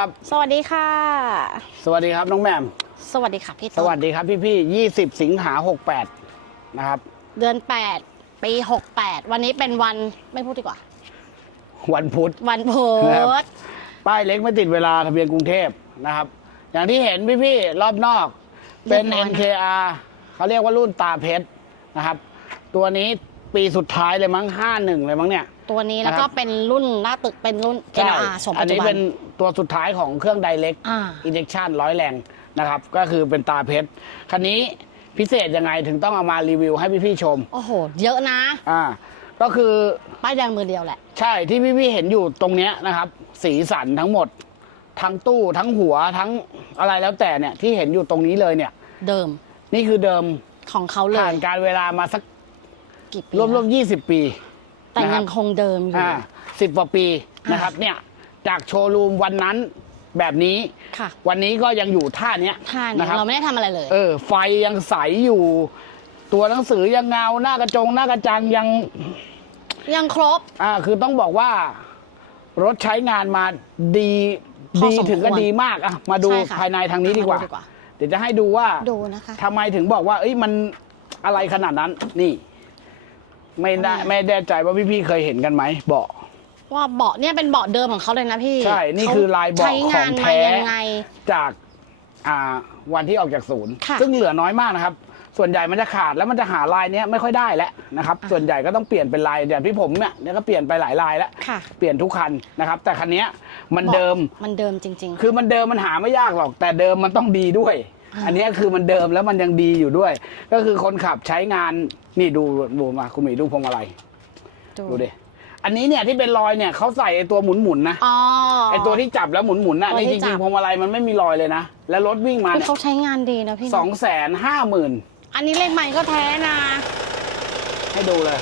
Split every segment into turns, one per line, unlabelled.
ครับ
สวัสดีค่ะ
สวัสดีครับน้องแหม่ม
สวัสดีค่ะพี่
ส
ต้น
วัสดีครับพี่พี่ยี่สิบสิงหาหกแปดนะครับ
เดือน8ปี68วันนี้เป็นวันไม่พูดดีกว่า
วันพุธ
วันพุ
ครับ
ธ
ป้ายเล็กไม่ติดเวลาทะเบียนกรุงเทพนะครับ อย่างที่เห็นพี่พี่รอบนอก เป็น
เรียบร้อยนะ
NKR เขาเรียกว่ารุ่นตาเพชรนะครับ ตัวนี้ปีสุดท้ายเลยมั้งห้าหนึ่งเลยมั้งเนี่ย
ตัวนี้แล้ว
นะค
ก็
รับ
เป็นรุ่นหน้าตึกเป็นรุ่น
ใช่
NR สม
อั
ปั
น
จจุ
นี้
บั
เป็นนตัวสุดท้ายของเครื่องไดเ c ก
อ่า
อินเจคชันร้อยแรงนะครับ ก็คือเป็นตาเพชรคันนี้พิเศษยังไงถึงต้องเอามารีวิวให้พี่ๆชม
โอ้โห เยอะนะ
อ่า ก็คือ
ป้ายแดงมือเดียวแหละ
ใช่ที่พี่ๆเห็นอยู่ตรงเนี้ยนะครับ สีสันทั้งหมด ทั้งตู้ทั้งหัวทั้งอะไรแล้วแต่เนี่ยที่เห็นอยู่ตรงนี้เลยเนี่ย
เดิม
นี่คือเดิม
ของเขาเล
ผ่ายนการเวลามาสัก
กี่ปี
รวมรวม
แล้ว
ยี่สิบปี
แต่
นะครับ
ยังคงเดิมอยู่
อ่าสิบกว่าปี
อ่าน
นะครับเนี่ยจากโชว์รูมวันนั้นแบบนี้
ค่ะ
วันนี้ก็ยังอยู่ท่าเนี้ย
ท่านี้
นะครับ
เราไม่ได้ทำอะไรเลย
เออ ไฟยังใสอยู่ ตัวหนังสือยังเงาหน้ากระจง หน้ากระจังยัง
ยังครบ
อ่า คือต้องบอกว่า รถใช้งานมาดี
พอ
ดี
สมควร
ถึงก็ดีมากอะมาดู
ใช่ค่ะ
ภายในทางนี้ดีกว่า
มาดูดีกว่า
เดี๋ยวจะให้ดูว่า
ดูนะคะ
ทำไมถึงบอกว่า เอ้ยมันอะไรขนาดนั้น นี่ ไม่ได้
อืม
ไม่แน่ใจว่าพี่ๆเคยเห็นกันไหมเบาะ
ว่าเบาะเนี่ยเป็นเบาะเดิมของเขาเลยนะพี่
ใช่นี่คือลายเบาะ
ใช้งาน
ของแท้
มายังไง
จากอ่าวันที่ออกจากศูนย์
ค่ะ
ซึ่งเหลือน้อยมากนะครับ ส่วนใหญ่มันจะขาดแล้วมันจะหาลายเนี้ยไม่ค่อยได้แล้วนะครับ
อะ
ส่วนใหญ่ก็ต้องเปลี่ยนเป็นลายอย่างที่ผมเนี่ยเนี่ยก็เปลี่ยนไปหลายลายแล้ว
ค่ะ
เปลี่ยนทุกคันนะครับ แต่คันเนี้ยมันเดิม
มันเดิมจริง
คือมันเดิมมันหาไม่ยากหรอก แต่เดิมมันต้องดีด้วย
อ่า
อันเนี้ยคือมันเดิมแล้วมันยังดีอยู่ด้วย ก็คือคนขับใช้งานนี่ดูดูมาคุณหมีดูพวงมาลัย
ๆดู
ดูดิอันนี้เนี่ยที่เป็นรอยเนี่ยเขาใส่ไอตัวหมุนๆนะ
อ๋อ
ไอตัวที่จับแล้วหมุนๆน่ะ
ตัว
นี่
ที่
จ
จั
ริง
บ
ๆพวงมาลัยมันไม่มีรอยเลยนะแล้วรถวิ่งมา
เฮ้ย
เนี่ย
เขาใช้งานดีนะพี่นะ
สองแสนห้าหมื่น
อันนี้เลขใหม่ก็แท้นะ
ให้ดูเลย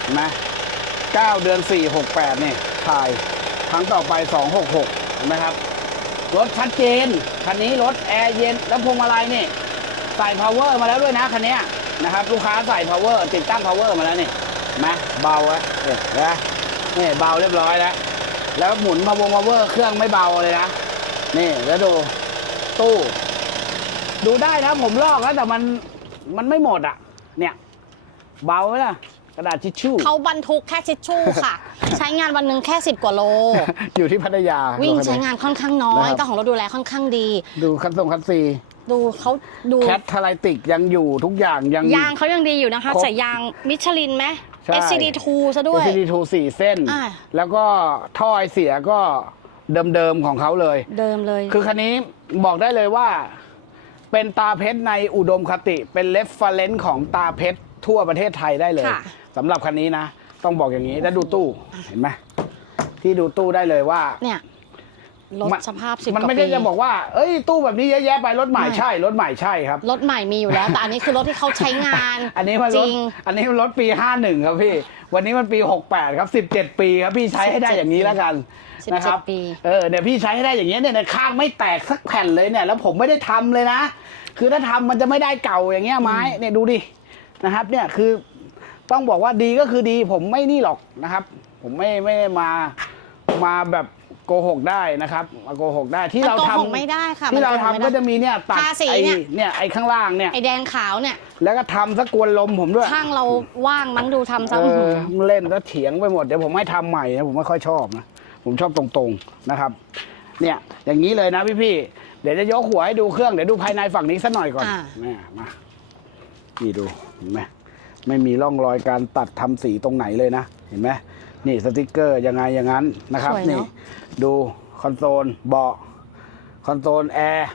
เห็นไหมเก้าเดือนสี่หกแปดเนี่ยถ่าย ครั้งต่อไปสองหกหกเห็นไหมครับ รถชัดเจน คันนี้รถแอร์เย็น แล้วพวงมาลัยนี่ใส่ power มาแล้วด้วยนะคันนี้นะครับ ลูกค้าใส่ power ติดตั้ง power มาแล้วนี่นไหมเบาอะเนี่ยนะนี่เบาเรียบร้อยแล้วแล้วหมุน power power เครื่องไม่เบาเลยนะนี่แล้วดูตู้ ดูได้นะผมลอกแล้วแต่มันมันไม่หมดอะ เนี่ย เบาไหมล่ะ กระดาษทิชชู่
เขาบรรทุกแค่ทิชชู่ค่ะ ใช้งานวันหนึ่งแค่ 10 กว่าโล
อยู่ที่พัทยา
วิ่ง
ดูคัน
ใช้
นี้
งานค่อนข้างน้อย
นะครับ
ก็ของเราดูแลค่อนข้างดี
ดูคันส่งคันซี
ดูเขาดู
แคททลายติกยังอยู่ทุกอย่างยัง
ยางเขายังดีอยู่นะคะ
ครบ
ใส่ยางมิชลินไหม
ใช่
SCD2 ซะด้วย
LCD 2 สี่เส้น
อ่า
แล้วก็ท่อไอเสียก็เดิมๆของเขาเลย
เดิมเลย
คือคันนี้บอกได้เลยว่า เป็นตาเพชรในอุดมคติ เป็นเลฟเฟรนซ์ของตาเพชร ทั่วประเทศไทยได้เลย
ค่ะ
สำหรับคันนี้นะ ต้องบอกอย่างนี้แล้วดูตู้เห็นไหมที่ดูตู้ได้เลยว่า
เนี่ยรถ
มัน
สภาพสิบก
มัน
ว่า
ไม่
ปี
ได้จะบอกว่า เอ้ย ตู้แบบนี้เยอะแยะไปรถใหม่
ไม่
ใช่รถใหม่ใช่ครับ
รถใหม่มีอยู่แล้ว แต่อันนี้คือรถที่เขาใช้งาน
อันนี้มัน
จ
ร
ริ
ถ
ง
อันนี้มันรถปี 51 ครับพี่ วันนี้มันปี 68 ครับ 17 ปีครับพี่ใช้ให้ได้อย่างนี้แล้วกัน
17
นะครับ
ปี
เออเนี่ยพี่ใช้ให้ได้อย่างเงี้ยเนี่ยในข้างไม่แตกสักแผ่นเลยเนี่ย แล้วผมไม่ได้ทำเลยนะ คือถ้าทำมันจะไม่ได้เก่าอย่างเงี้ยไม้เนี่ยดูดิ นะครับเนี่ยคือต้องบอกว่าดีก็คือดีผมไม่นี่หรอกนะครับ ผมไม่ไม่ได้มามาแบบโกหกได้นะครับมาโกหกได้ที่เรา
มันโกหก
ทำ
ไม่ได้ค่ะ
ที่เรา
มันโกหกไม่
ทำ
ได้
ก็จะมีเนี่ยตัด
ทาสี
ไอ้
เนี่ย
เนี่ยไอ้ข้างล่างเนี่ย
ไอแดงขาวเนี่ย
แล้วก็ทำสกวนลมผมด้วย
ช่างเราว่างมั้งดูทำ
เอ
ซ้ำ
อมันเล่นแล้วเถียงไปหมด เดี๋ยวผมให้ทำใหม่นะผมไม่ค่อยชอบนะ ผมชอบตรงๆนะครับ เนี่ยอย่างนี้เลยนะพี่ๆเดี๋ยวจะยกหัวให้ดูเครื่องเดี๋ยวดูภายในฝั่งนี้สักหน่อยก่อน
อ่า
แม่มา นี่ดูเห็นไหมไม่มีร่องรอยการตัดทำสีตรงไหนเลยนะ เห็นไหมนี่สติกเกอร์ยังไงอย่างนั้นนะครับ
สวย
นี่
เนาะ
ดูคอนโซลเบาะคอนโซลแอร์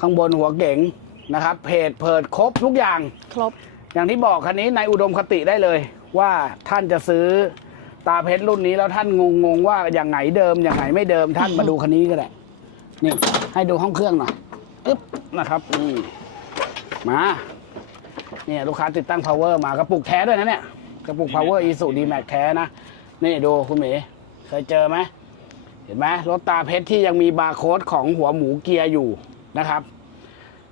ข้างบนหัวเก๋งนะครับ เพจเพิดครบทุกอย่าง
ครบ
อย่างที่บอกคันนี้ในอุดมคติได้เลย ว่าท่านจะซื้อตาเพชรรุ่นนี้แล้วท่านงงงๆว่าอย่างไหนเดิมอย่างไหนไม่เดิมท่านมาดูคันนี้ก็ได้นี่ให้ดูห้องเครื่องหน่อยอึ๊บนะครับนี่มา เนี่ยลูกค้าติดตั้ง power มากระปุกแท้ด้วยนะเนี่ยกระปุก power e s u d m a x แท้นะ นี่ดูคุณหมีเคยเจอไหมเห็นไหมรถตาเพชรที่ยังมีบาร์โค้ดของหัวหมูเกียร์อยู่นะครับ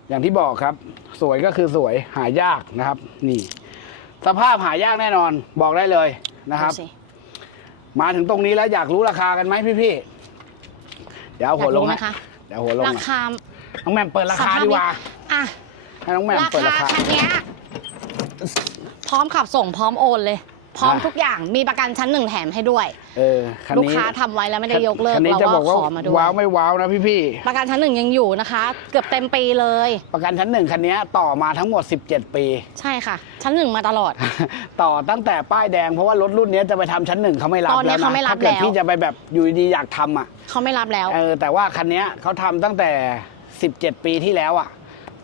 อย่างที่บอกครับ สวยก็คือสวยหายากนะครับ นี่ สภาพหายากแน่นอนบอกได้เลยนะครับ
ดูสิ
มาถึงตรงนี้แล้วอยากรู้ราคากันไหมพี่ๆเดี๋ยวเอา
อยา
หัว
ก
ล
รู้
ง
ไหม
นะคะเดี๋ยวหัวลง
รา
หน่อย
คา
น้องแหม่มเปิดราคา
สภาพ
ดีกว่า
อะ
ให้น้องแหม่ม
รา
เปิด
คา
ราคา
คันเนี้ย พร้อมขับส่งพร้อมโอนเลย พร้อม
อะ
ทุกอย่างมีประกันชั้นหนึ่งแถมให้ด้วย
เออคัน
ลูก
นี้
ค้าทำไว้แล้วไม่ได้ยกเลิก
คันนี้
เรา
จะบ
ก็
อกว่า
ขอมาด้วย
ว้าวไม่ว้าวนะพี่
ประกันชั้นหนึ่งยังอยู่นะคะ เกือบเต็มปีเลย
ๆประกันชั้นหนึ่งคันนี้ต่อมาทั้งหมด 17 ปี
ใช่ค่ะ ชั้นหนึ่งมาตลอด
ต่อตั้งแต่ป้ายแดงเพราะว่ารถรุ่นนี้จะไปทำชั้นหนึ่งเขาไม่รับ
ตอนนี้
แล้ว
เขาไม่
นะ
รับ
ถ้าเกิด
แล้ว
พี่จะไปแบบอยู่ดีๆอยากทำอะ
เขาไม่รับแล้ว
เออแต่ว่าคันนี้เขาทำตั้งแต่ 17 ปีที่แล้วอะ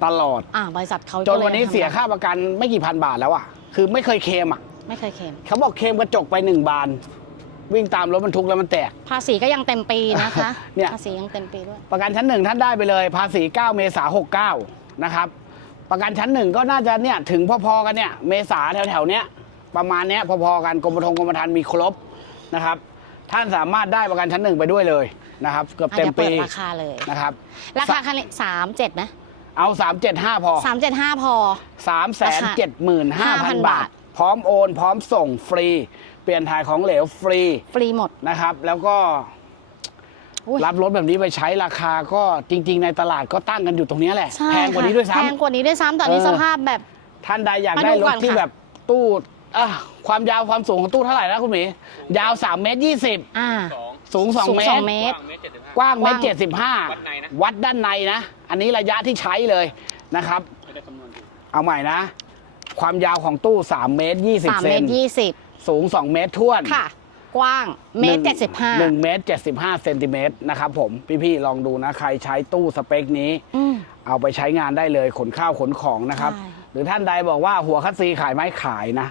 ตลอด
อ่าบริษัทเขา
จน
ก็ล
วันนี้
ทำ
เสียค่าประกันไม่กี่พันบาทแล้วอะ คือไม่เคยเคลมอะ
ไม่เคยเค็ม
เขาบอกเคลมกระจกไปหนึ่งบาน วิ่งตามรถบรรทุกแล้วมันแตก
ภาษีก็ยังเต็มปีนะคะ
เนี่ย
ภาษียังเต็มปีด้วย
ประกันชั้นหนึ่งท่านได้ไปเลย ภาษี 9 เมษา69 นะครับ ประกันชั้นหนึ่งก็น่าจะเนี่ยถึงพอๆกันเนี่ย เมษาแถวๆเนี้ยประมาณเนี้ยพอๆกันกรมธงกรมธรรม์มีครบนะครับ ท่านสามารถได้ประกันชั้นหนึ่งไปด้วยเลยนะครับ เกือบ
อาจ
เต็ม
จะเปิ
ปี
ดราคาเลย
นะครับ
ราคาคันนี้สามเจ็ดไหม
เอา 375 พอ
สามเจ็ดห้าพอ
3 7 5 0 0 0บาท
บาท
พร้อมโอน พร้อมส่งฟรี เปลี่ยนถ่ายของเหลวฟรี
ฟรีหมด
นะครับ แล้วก็
อุ๊ย
รับรถแบบนี้ไปใช้ราคาก็จริง ๆ ในตลาดก็ตั้งกันอยู่ตรงเนี้ยแหละ
ใช่
แพงกว่านี้ด้วยซ้
แพงกว่านี้ด้วยซ้ำแต่อันนี้
เออ
สภาพแบบำ
ท่านใดอยาก
มา
ได้
ดู
ร
ก่
ถ
อน
ที่
ค่ะ
แบบตู้อะความยาวความสูงของตู้เท่าไหร่นะคุณหมี ยาว3เมตร20
อ่า
สูง
สู
2
ง
เม
ส
ต
อง
ร
เมตร
กว้างเมตร
กว้าง
เจ็ดสิบห้า
วัดในนะ
วัดด้านในนะ อันนี้ระยะที่ใช้เลยนะครับ
ไม่ได้คำนวณถูก
เอาใหม่นะ ความยาวของตู้3เมตร20
สาม
เซ
เม
น
ตรยี่สิบ
สูง 2 เมตรท้วน
ค่ะ กว้างเมตรเจ็ดสิบห้า
หนึ่งเมตรเจ็ดสิบห้าเซนติเมตรนะครับผม พี่ๆ ลองดูนะ ใครใช้ตู้สเปคนี้
อืม
เอาไปใช้งานได้เลยขนข้าวขนของนะครับ
ใช่
หรือท่านใดบอกว่าหัวคัสซีขายไหมขายนะ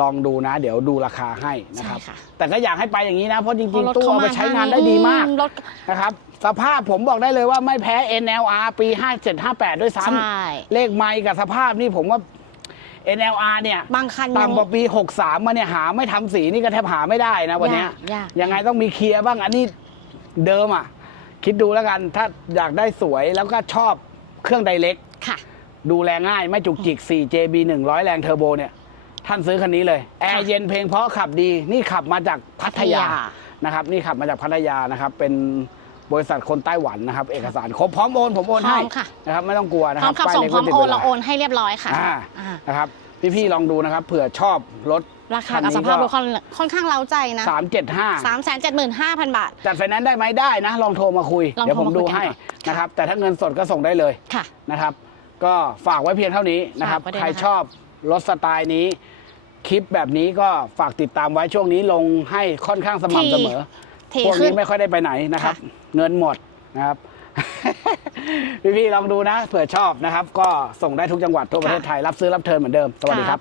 ลองดูนะ เดี๋ยวดูราคาให้นะครับ
ใช่ค่ะ
แต่ก็อยากให้ไปอย่างนี้นะ เพราะจ
เพ
ริ
ราะ
ง
รถ
ๆตู้
เขา
เอาไปใช้งานได้ดีมาก
อืรถ
นะครับ สภาพผมบอกได้เลยว่าไม่แพ้ NLR ปี 57 58 ด้วยซ้
ใช่ำ
เลขไมค์กับสภาพนี่ผมว่า NLR เนี่ย
บางคันยัง
ต่ำกว่าปี 63 มาเนี่ยหาไม่ทำสีนี่ก็แทบหาไม่ได้นะวันเนี้ย
ยากยาก
ยังไงต้องมีเคลียร์บ้างอันนี้เดิมอะ คิดดูแล้วกันถ้าอยากได้สวยแล้วก็ชอบเครื่องไดเล็ก
ค่ะ
ดูแลง่ายไม่จุกจิก 4JB 100 แรงเทอร์โบเนี่ย ท่านซื้อคันนี้เลยแอร์เย็นเพลงเพราะขับดีนี่ขับมาจากพัทยา
พัทยา
นะครับนี่ขับมาจากพัทยานะครับ เป็นบริษัทคนไต้หวันนะครับ เอกสารครบพร้อมโอนผมโอน
พร้
ให้
อมค่ะ
นะครับไม่ต้องกลัวนะ
พ
ค
ร้อ
รั
ม
บ
ขับ
ป้าย
ส่ง
เล็ก
พร้อม
ไม่ติด
โอน
วล
เราโอนให้เรียบร้อยค่ะ
อ่า
อ่า
นะครับพี่ๆลองดูนะครับเผื่อชอบรถ
ราคากับสภาพรถค่อนค่อนข้างเล้าใจนะ
สามเจ็ดห้า
สามแสนเจ็ดหมื่นห้าพันบาท
จัดไฟแนนซ์ได้ไหมได้นะ ลองโทรมาคุย
ลอง
เดี๋ยว
โท
ผ
ร
ม
มาคุย
ดู
กัน
ให้
ก่อน
นะครับแต่ถ้าเงินสดก็ส่งได้เลย
ค่ะ
นะครับ ก็ฝากไว้เพียงเท่านี้นะครับ
ฝากไว้ด้วย
ใคร
นะคะ
ชอบรถสไตล์นี้ คลิปแบบนี้ก็ฝากติดตามไว้ช่วงนี้ลงให้ค่อนข้างสม่ำเสมอ
เท
พวก
ขึ้
นี้
น
ไม่ค่อยได้ไปไหนนะครับ
ค่ะ
เงินหมดนะครับ พี่ๆลองดูนะเผื่อชอบนะครับ ก็ส่งได้ทุกจังหวัดทั่วประเทศไทย รับซื้อรับเทิร์นเหมือนเดิม สวัสดีครับ